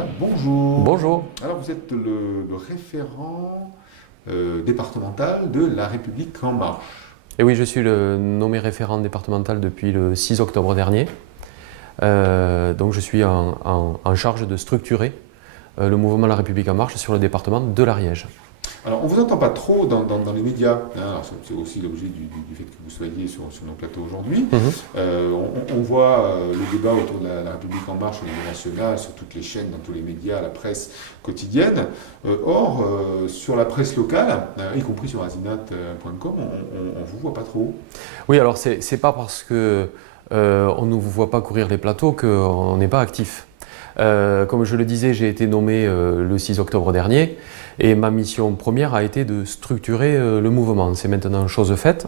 Bernat, bonjour. Bonjour. Alors vous êtes le référent départemental de La République En Marche. Et oui, je suis le nommé référent départemental depuis le 6 octobre dernier. Donc je suis en charge de structurer le mouvement La République En Marche sur le département de l'Ariège. Alors on ne vous entend pas trop dans les médias, hein. Alors, c'est aussi l'objet du fait que vous soyez sur nos plateaux aujourd'hui. On voit le débat autour de la République En Marche au niveau national, sur toutes les chaînes, dans tous les médias, la presse quotidienne. Or, sur la presse locale, y compris sur azinat.com, on ne vous voit pas trop. Oui, alors c'est pas parce que on ne vous voit pas courir les plateaux qu'on n'est pas actif. Comme je le disais, j'ai été nommé le 6 octobre dernier et ma mission première a été de structurer le mouvement. C'est maintenant chose faite.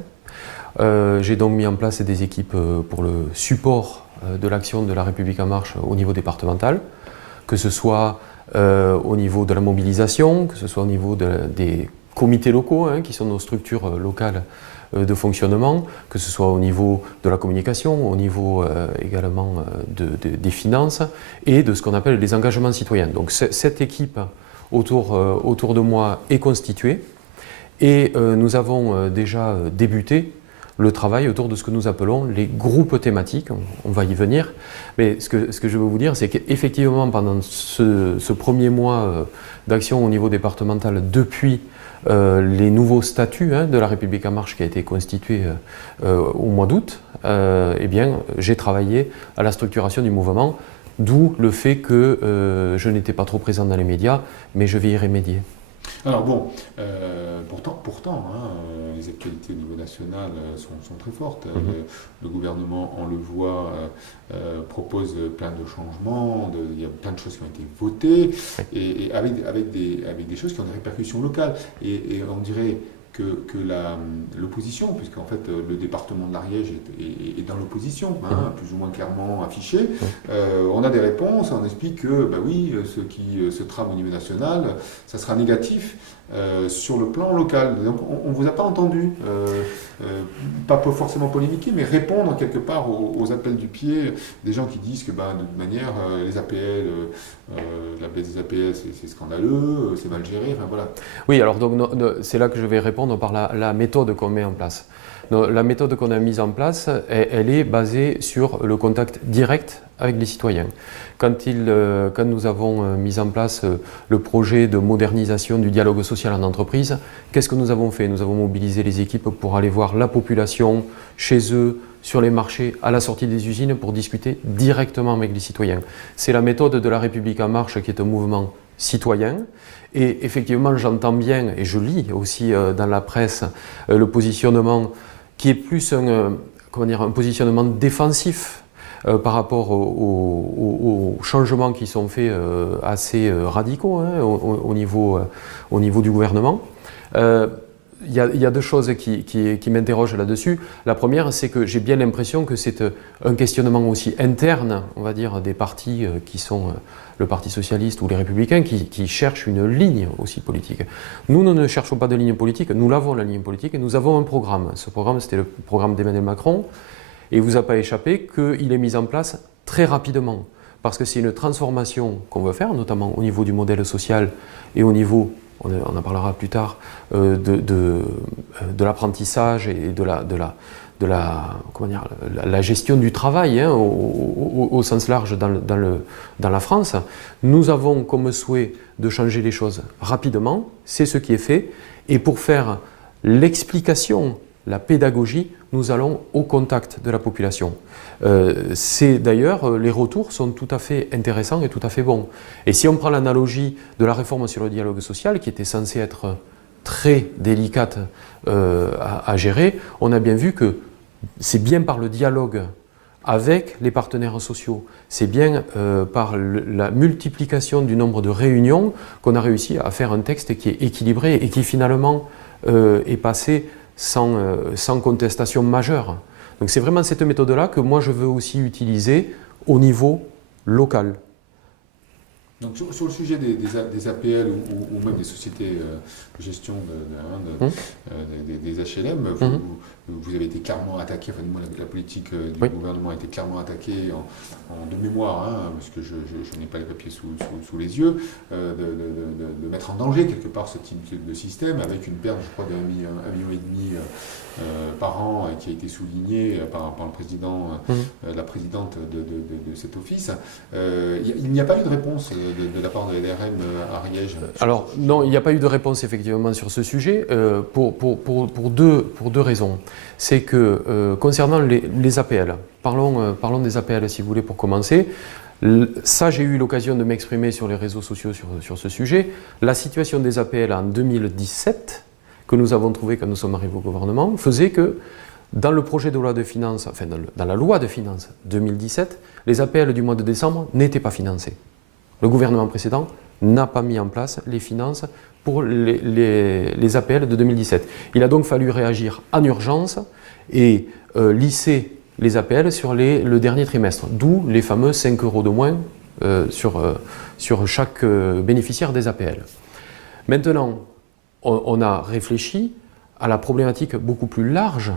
J'ai donc mis en place des équipes pour le support de l'action de La République En Marche au niveau départemental, que ce soit au niveau de la mobilisation, que ce soit au niveau des comités locaux, qui sont nos structures locales de fonctionnement, que ce soit au niveau de la communication, au niveau également des finances et de ce qu'on appelle les engagements citoyens. Donc cette équipe autour de moi est constituée et nous avons déjà débuté le travail autour de ce que nous appelons les groupes thématiques. On va y venir. Mais ce que je veux vous dire, c'est qu'effectivement, pendant ce premier mois d'action au niveau départemental, depuis les nouveaux statuts de La République En Marche qui a été constitué au mois d'août, eh bien, j'ai travaillé à la structuration du mouvement, d'où le fait que je n'étais pas trop présent dans les médias, mais je vais y remédier. Alors bon, pourtant les actualités au niveau national sont très fortes. Le gouvernement, on le voit, propose plein de changements, il y a plein de choses qui ont été votées, et avec des choses qui ont des répercussions locales. Et on dirait que l'opposition, puisqu'en fait le département de l'Ariège est dans l'opposition, plus ou moins clairement affiché, on a des réponses, on explique que bah oui, ce qui se trame au niveau national, ça sera négatif sur le plan local. Donc on ne vous a pas entendu, pas forcément polémiquer, mais répondre quelque part aux appels du pied des gens qui disent que bah, de toute manière les APL, la baisse des APL c'est scandaleux, c'est mal géré, enfin voilà. Oui, alors donc c'est là que je vais répondre par la méthode qu'on met en place. La méthode qu'on a mise en place, elle est basée sur le contact direct avec les citoyens. Quand nous avons mis en place le projet de modernisation du dialogue social en entreprise, qu'est-ce que nous avons fait? Nous avons mobilisé les équipes pour aller voir la population, chez eux, sur les marchés, à la sortie des usines, pour discuter directement avec les citoyens. C'est la méthode de La République En Marche qui est un mouvement citoyen. Et effectivement, j'entends bien, et je lis aussi dans la presse, le positionnement qui est plus un positionnement défensif par rapport aux changements qui sont faits assez radicaux au niveau du gouvernement. Il y a deux choses qui m'interrogent là-dessus. La première, c'est que j'ai bien l'impression que c'est un questionnement aussi interne, on va dire, des partis qui sont le Parti socialiste ou les Républicains, qui cherchent une ligne aussi politique. Nous ne cherchons pas de ligne politique, nous l'avons la ligne politique et nous avons un programme. Ce programme, c'était le programme d'Emmanuel Macron et il ne vous a pas échappé qu'il est mis en place très rapidement parce que c'est une transformation qu'on veut faire, notamment au niveau du modèle social et au niveau, on en parlera plus tard, de l'apprentissage et de la gestion du travail au sens large dans la France. Nous avons comme souhait de changer les choses rapidement, c'est ce qui est fait, et pour faire l'explication, la pédagogie, nous allons au contact de la population. D'ailleurs, les retours sont tout à fait intéressants et tout à fait bons. Et si on prend l'analogie de la réforme sur le dialogue social, qui était censée être très délicate à gérer, on a bien vu que c'est bien par le dialogue avec les partenaires sociaux, c'est bien par la multiplication du nombre de réunions qu'on a réussi à faire un texte qui est équilibré et qui finalement est passé sans contestation majeure. Donc c'est vraiment cette méthode-là que moi je veux aussi utiliser au niveau local. Donc sur le sujet des APL ou même des sociétés de gestion des HLM, vous avez été clairement attaqué, enfin, moi, la politique du Oui. gouvernement a été clairement attaquée de mémoire, hein, parce que je n'ai pas les papiers sous les yeux, de mettre en danger quelque part ce type de système, avec une perte, je crois, d'1,5 million par an qui a été soulignée par le président, la présidente de cet office. Il n'y a pas eu de réponse de la part de LRM à Ariège. Alors non, il n'y a pas eu de réponse effectivement sur ce sujet pour deux raisons. C'est que concernant les APL, parlons des APL si vous voulez pour commencer. Ça, j'ai eu l'occasion de m'exprimer sur les réseaux sociaux sur ce sujet. La situation des APL en 2017, que nous avons trouvé quand nous sommes arrivés au gouvernement, faisait que dans le projet de loi de finances, enfin dans la loi de finances 2017, les APL du mois de décembre n'étaient pas financés. Le gouvernement précédent n'a pas mis en place les finances pour les APL de 2017. Il a donc fallu réagir en urgence et lisser les APL sur le dernier trimestre, d'où les fameux 5 € de moins sur chaque bénéficiaire des APL. Maintenant, on a réfléchi à la problématique beaucoup plus large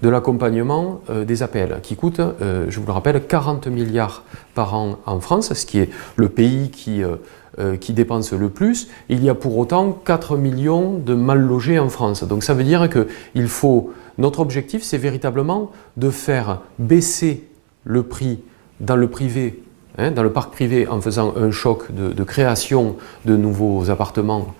de l'accompagnement des APL, qui coûte, je vous le rappelle, 40 milliards par an en France, ce qui est le pays qui dépense le plus. Il y a pour autant 4 millions de mal logés en France. Donc ça veut dire que notre objectif, c'est véritablement de faire baisser le prix dans le privé, dans le parc privé, en faisant un choc de création de nouveaux appartements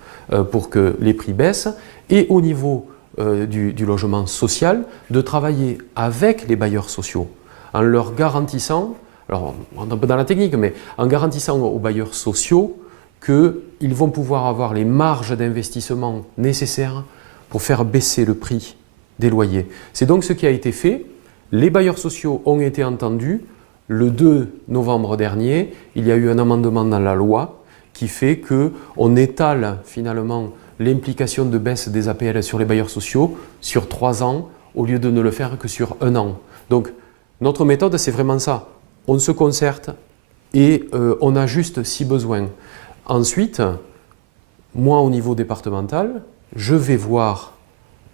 pour que les prix baissent, et au niveau du logement social, de travailler avec les bailleurs sociaux en leur garantissant, alors on est un peu dans la technique, mais en garantissant aux bailleurs sociaux qu'ils vont pouvoir avoir les marges d'investissement nécessaires pour faire baisser le prix des loyers. C'est donc ce qui a été fait. Les bailleurs sociaux ont été entendus. Le 2 novembre dernier, il y a eu un amendement dans la loi qui fait qu'on étale finalement l'implication de baisse des APL sur les bailleurs sociaux sur 3 ans au lieu de ne le faire que sur 1 an. Donc notre méthode, c'est vraiment ça. On se concerte et on ajuste si besoin. Ensuite, moi au niveau départemental, je vais voir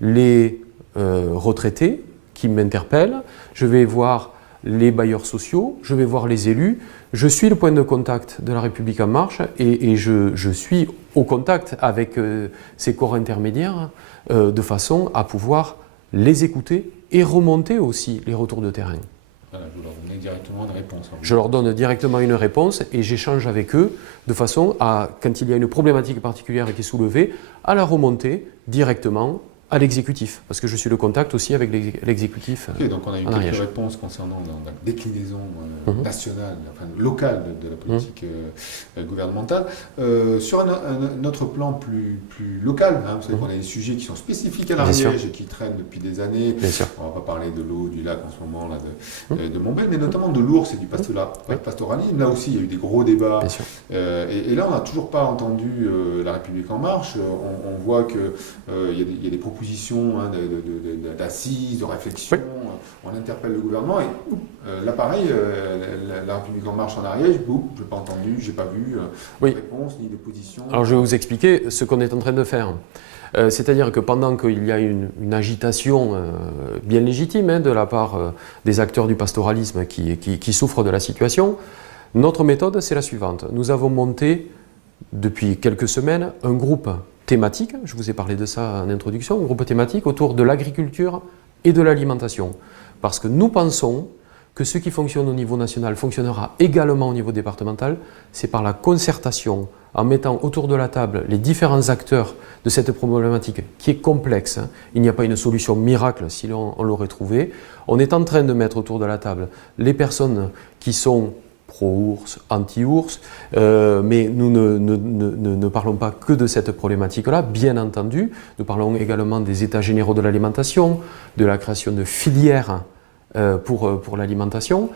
les retraités qui m'interpellent, je vais voir les bailleurs sociaux, je vais voir les élus. Je suis le point de contact de La République En Marche et je suis au contact avec ces corps intermédiaires de façon à pouvoir les écouter et remonter aussi les retours de terrain. Voilà, vous leur donnez directement une réponse. Je leur donne directement une réponse et j'échange avec eux de façon à, quand il y a une problématique particulière qui est soulevée, à la remonter directement à l'exécutif, parce que je suis le contact aussi avec l'exécutif. Okay, donc on a eu quelques réponses concernant la déclinaison nationale, enfin locale de la politique gouvernementale. Sur un autre plan plus local, vous savez qu'on a des sujets qui sont spécifiques à l'Ariège et qui traînent depuis des années. On ne va pas parler de l'eau, du lac en ce moment, là, de Montbel, mais notamment de l'ours et du pastoralisme. Là aussi, il y a eu des gros débats. Et là, on n'a toujours pas entendu La République En Marche. On voit qu'il y a des propositions d'assises, de réflexion, on interpelle le gouvernement et là pareil, la République En Marche en Ariège, je n'ai pas entendu, je n'ai pas vu de réponse ni de position. Alors je vais vous expliquer ce qu'on est en train de faire. C'est-à-dire que pendant qu'il y a une agitation bien légitime de la part des acteurs du pastoralisme qui souffrent de la situation, notre méthode c'est la suivante. Nous avons monté depuis quelques semaines un groupe thématique, je vous ai parlé de ça en introduction, un groupe thématique autour de l'agriculture et de l'alimentation. Parce que nous pensons que ce qui fonctionne au niveau national fonctionnera également au niveau départemental, c'est par la concertation, en mettant autour de la table les différents acteurs de cette problématique qui est complexe. Il n'y a pas une solution miracle si on l'aurait trouvée. On est en train de mettre autour de la table les personnes qui sont pro-ours, anti-ours, mais nous ne parlons pas que de cette problématique-là, bien entendu. Nous parlons également des états généraux de l'alimentation, de la création de filières pour l'alimentation.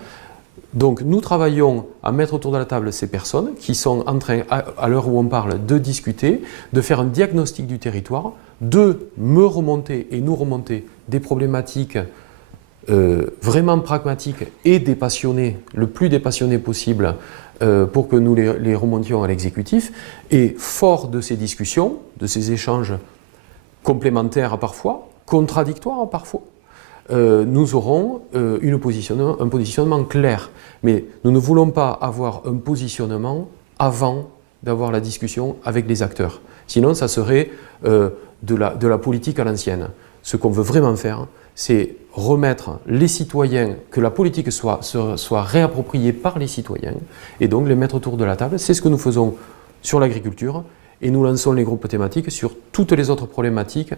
Donc nous travaillons à mettre autour de la table ces personnes qui sont en train, à l'heure où on parle, de discuter, de faire un diagnostic du territoire, de nous remonter des problématiques vraiment pragmatiques et dépassionnés, le plus dépassionnés possible pour que nous les remontions à l'exécutif. Et fort de ces discussions, de ces échanges complémentaires parfois, contradictoires parfois, nous aurons un positionnement clair. Mais nous ne voulons pas avoir un positionnement avant d'avoir la discussion avec les acteurs. Sinon, ça serait de la politique à l'ancienne. Ce qu'on veut vraiment faire, c'est remettre les citoyens, que la politique soit réappropriée par les citoyens, et donc les mettre autour de la table. C'est ce que nous faisons sur l'agriculture, et nous lançons les groupes thématiques sur toutes les autres problématiques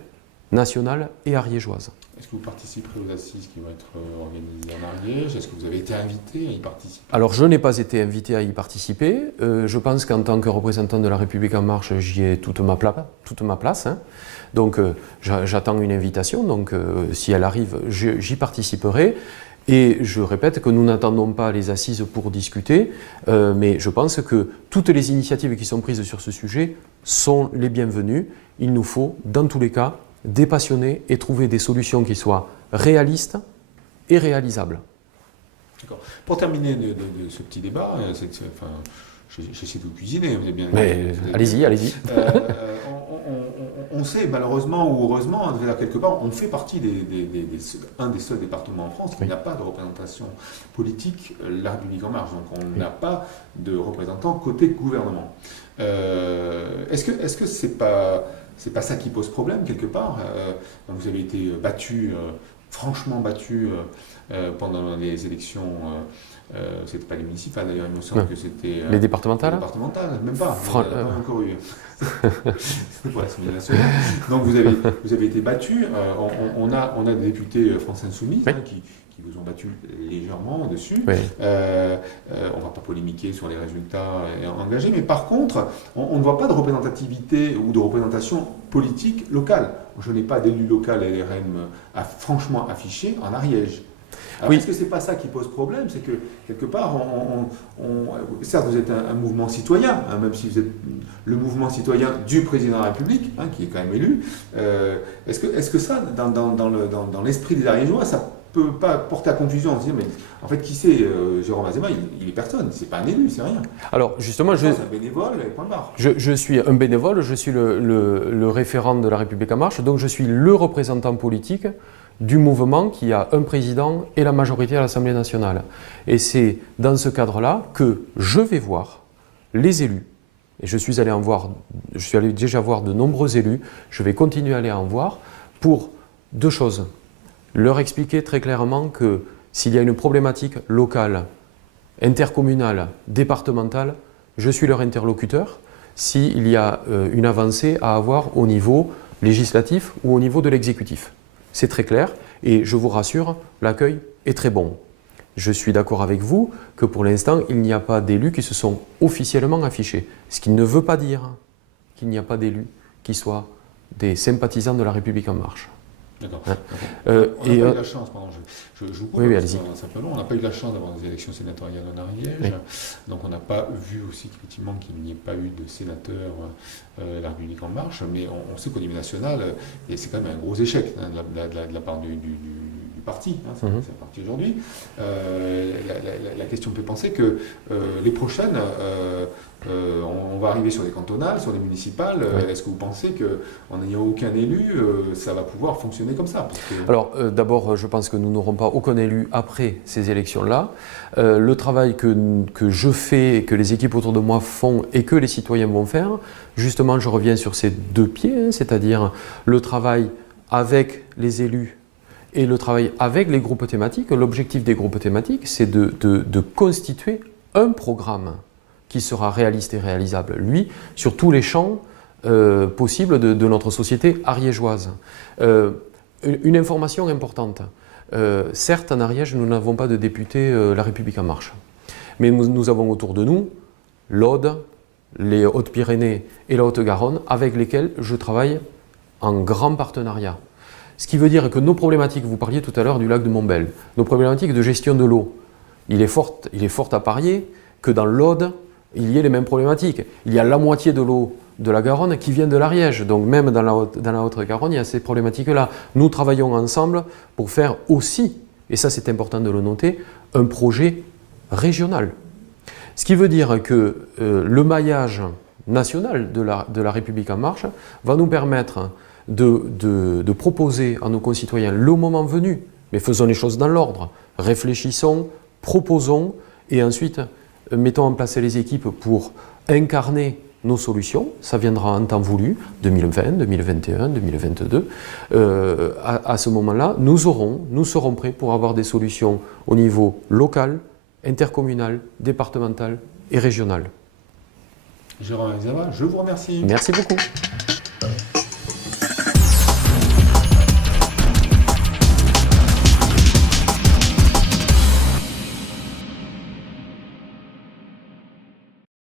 nationales et ariégeoises. Est-ce que vous participerez aux assises qui vont être organisées en Ariège? Est-ce que vous avez été invité à y participer? Alors, je n'ai pas été invité à y participer. Je pense qu'en tant que représentant de La République En Marche, j'y ai toute ma place. Hein. Donc, j'attends une invitation. Donc, si elle arrive, j'y participerai. Et je répète que nous n'attendons pas les assises pour discuter, mais je pense que toutes les initiatives qui sont prises sur ce sujet sont les bienvenues. Il nous faut, dans tous les cas, dépassionner et trouver des solutions qui soient réalistes et réalisables. D'accord. Pour terminer de ce petit débat, j'essaie de vous cuisiner, vous avez bien... Mais allez-y. On sait, malheureusement ou heureusement, quelque part, on fait partie un des seuls départements en France qui n'a pas de représentation politique, La République En Marche. Donc on n'a pas de représentant côté gouvernement. Est-ce que c'est pas ça qui pose problème quelque part? Vous avez été battu, franchement battu pendant les élections. C'était pas les municipales d'ailleurs, il me semble que c'était. Les départementales? Les départementales, même pas. Il n'y en a pas encore eu. C'était pour l'Assemblée nationale. Donc vous avez été battu. On a des députés France Insoumise qui vous ont battu légèrement dessus. Oui. On ne va pas polémiquer sur les résultats engagés, mais par contre, on ne voit pas de représentativité ou de représentation politique locale. Je n'ai pas d'élu local LRM franchement affiché en Ariège. Alors, est-ce que ce n'est pas ça qui pose problème? C'est que, quelque part, certes, vous êtes un mouvement citoyen, hein, même si vous êtes le mouvement citoyen du président de la République, hein, qui est quand même élu. Est-ce que ça, dans l'esprit des Ariégeois, ça ne peut pas porter à confusion? On se dit, mais en fait, qui c'est Jérôme Azéma? Il est personne, c'est pas un élu, c'est rien. Alors, justement, c'est un bénévole, point barre. Je suis un bénévole, je suis le référent de La République En Marche, donc je suis le représentant politique du mouvement qui a un président et la majorité à l'Assemblée nationale. Et c'est dans ce cadre-là que je vais voir les élus. Et je suis allé déjà voir de nombreux élus, je vais continuer à aller en voir pour deux choses. Leur expliquer très clairement que s'il y a une problématique locale, intercommunale, départementale, je suis leur interlocuteur s'il y a une avancée à avoir au niveau législatif ou au niveau de l'exécutif. C'est très clair et je vous rassure, l'accueil est très bon. Je suis d'accord avec vous que pour l'instant, il n'y a pas d'élus qui se sont officiellement affichés. Ce qui ne veut pas dire qu'il n'y a pas d'élus qui soient des sympathisants de La République En Marche. D'accord. On n'a pas eu la chance, pardon, je vous coupe, oui, allez-y. On n'a pas eu la chance d'avoir des élections sénatoriales en Ariège, oui. Donc on n'a pas vu aussi effectivement qu'il n'y ait pas eu de sénateurs La République En Marche, mais on sait qu'au niveau national, et c'est quand même un gros échec hein, de la part du parti, hein, c'est un parti aujourd'hui. La question peut penser que les prochaines, on va arriver sur des cantonales, sur des municipales. Oui. Est-ce que vous pensez qu'en n'ayant aucun élu, ça va pouvoir fonctionner comme ça? Alors d'abord, je pense que nous n'aurons pas aucun élu après ces élections-là. Le travail que je fais, que les équipes autour de moi font et que les citoyens vont faire, justement, je reviens sur ces deux pieds, hein, c'est-à-dire le travail avec les élus et le travail avec les groupes thématiques. L'objectif des groupes thématiques, c'est de constituer un programme qui sera réaliste et réalisable, lui, sur tous les champs possibles de notre société ariégeoise. Une information importante. Certes, en Ariège, nous n'avons pas de député La République En Marche. Mais nous avons autour de nous l'Aude, les Hautes-Pyrénées et la Haute-Garonne, avec lesquels je travaille en grand partenariat. Ce qui veut dire que nos problématiques, vous parliez tout à l'heure du lac de Montbel, nos problématiques de gestion de l'eau, il est fort à parier que dans l'Aude, il y ait les mêmes problématiques. Il y a la moitié de l'eau de la Garonne qui vient de l'Ariège, donc même dans la Haute-Garonne, il y a ces problématiques-là. Nous travaillons ensemble pour faire aussi, et ça c'est important de le noter, un projet régional. Ce qui veut dire que le maillage national de la République En Marche va nous permettre de proposer à nos concitoyens, le moment venu, Mais faisons les choses dans l'ordre. Réfléchissons, proposons et ensuite mettons en place les équipes pour incarner nos solutions. Ça viendra en temps voulu, 2020, 2021, 2022. À ce moment-là, nous serons prêts pour avoir des solutions au niveau local, intercommunal, départemental et régional. Jérôme Arizava, je vous remercie. Merci beaucoup.